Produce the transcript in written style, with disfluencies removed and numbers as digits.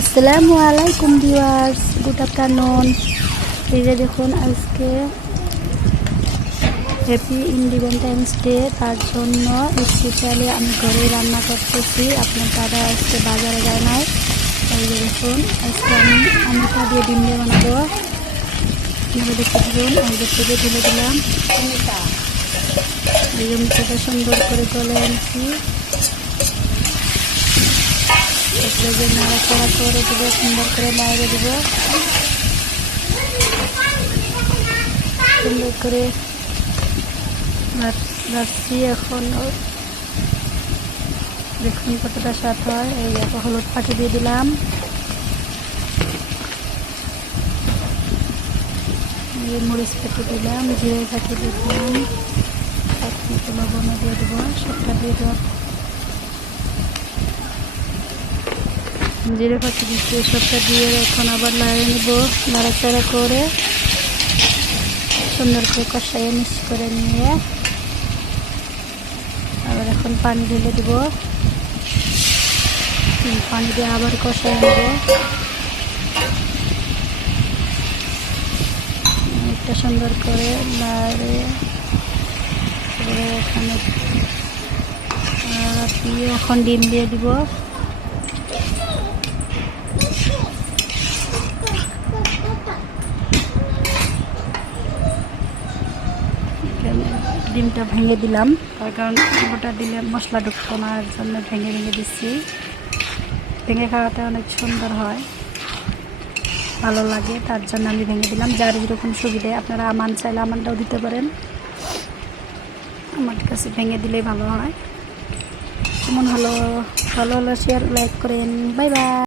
আসসালামু আলাইকুম viewers, good afternoon. এই যে দেখুন, আজকে হ্যাপি ইন্ডিপেন্ডেন্স ডে, তার জন্য স্পেশালি আমি ঘরেই রান্না করতেছি। আপনার দাদা আজকে বাজারে যায় নাই। এই যে দেখুন, আজকে আমি আমিটা দিয়ে ডিম দিয়ে বানাবো। আপনারা দেখতে পাবেন, এই যে থেকে তুলে দিলাম। এই যে মিটাটা সুন্দর করে গলে আনছি। তারপরে যে নাড়াচাড়া করে দেবো, সুন্দর করে বাইরে দেবো, সুন্দর করে রাখছি। এখন দেখুন কতটা স্বাদ হয়। এই দেখো, হলুদ পাখি দিয়ে দিলাম, মরিচ পাখি দিলাম, জিরে পাখি দিয়ে দিলাম, একটু লবণও দিয়ে দেবো, সবটা দিয়ে দেবো। জিরে পাখি দিচ্ছি, সবটা দিয়ে এখন আবার নাড়িয়ে নেব। নাড়াচাড়া করে সুন্দর করে কষাইয়ে মিক্স করে নিয়ে আবার এখন পানি ঢেলে দেব। পানি দিয়ে আবার কষাই নেব। একটা সুন্দর করে নাড়ে এখানে দিয়ে এখন ডিম দিয়ে দিব। ডিমটা ভেঙে দিলাম, তার কারণ ওটা দিলে মশলা ঢুকতো না, এর জন্য ভেঙে ভেঙে দিচ্ছি। ভেঙে খাওয়াতে অনেক সুন্দর হয়, ভালো লাগে, তার জন্য আমি ভেঙে দিলাম। যার যেরকম সুবিধে, আপনারা আমান চাইলে আমানটাও দিতে পারেন। আমার কাছে ভেঙে দিলেই ভালো হয়। কেমন ভালো হলো শেয়ার লাইক করেন। Bye bye.